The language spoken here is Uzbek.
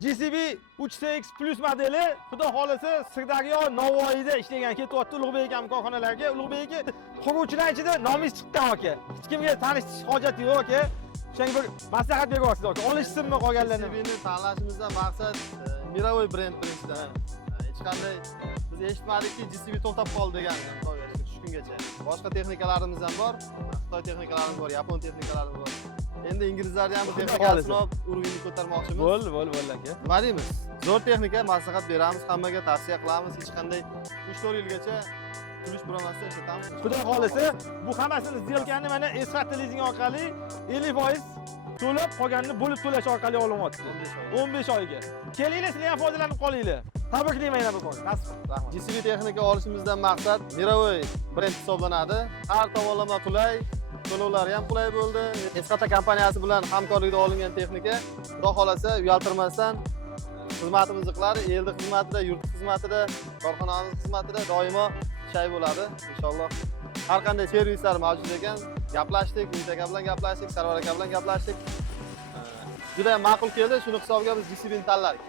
GCB 3CX Plus modeli, xudo xolasa Sirdaryo, Navoiyda ishlagan, ketyapti Ulug'bek aka korxonalarga. Ulug'bek aka quruvchilar ichida nomi chiqqan aka. Hech kimga tanishish hojati yo'q aka. O'shanga bir maslahat beryapsiz aka. Olishsinmi qolganlarni? GCBni tanlashimizdan maqsad mirovoy brend birinchidan. Hech qanday biz eshitmadikki GCB to'xtab qoldi degandan shu kungacha. Boshqa texnikalarimiz ham bor, Xitoy texnikalarimiz bor, Yapon texnikalarimiz bor. Endi inglizlarni ham texnikasini olib urg'ini ko'tarmoqchimiz. Bo'ldi aka. Nima deymiz? Zo'r texnika, maslahat beramiz, hammaga tavsiya qilamiz. Hech qanday 3-4 yilgacha plyus bromasdan ishlatamiz. Xudo xolasa, bu hammasini сделкani mana Esfat leasing orqali 50% to'lab, qolganini bo'lib to'lash orqali olyapti. 15 oyga. Kelinglar, sizlar ham foydalanib qolinglar. Tabriklayman yana bir bor. Rahmat. GCB texnika olishimizdan maqsad mirovoy brend hisoblanadi. Har tomonlama qulay, to'lovlari ham qulay bo'ldi. Esfata kompaniyasi bilan hamkorlikda olingan texnika, xudo xolasa uyaltirmasdan xizmatimizni qiladi. Elda xizmatida, yurt xizmatida, korxonamiz xizmatida doimo shay bo'ladi inshaalloh. Har qanday servislar mavjud ekan. Gaplashdik, Umid aka bilan gaplashdik, Sarvar aka bilan gaplashdik. Juda ham ma'qul keldi. Shuni hisobiga biz GCBni tanladik.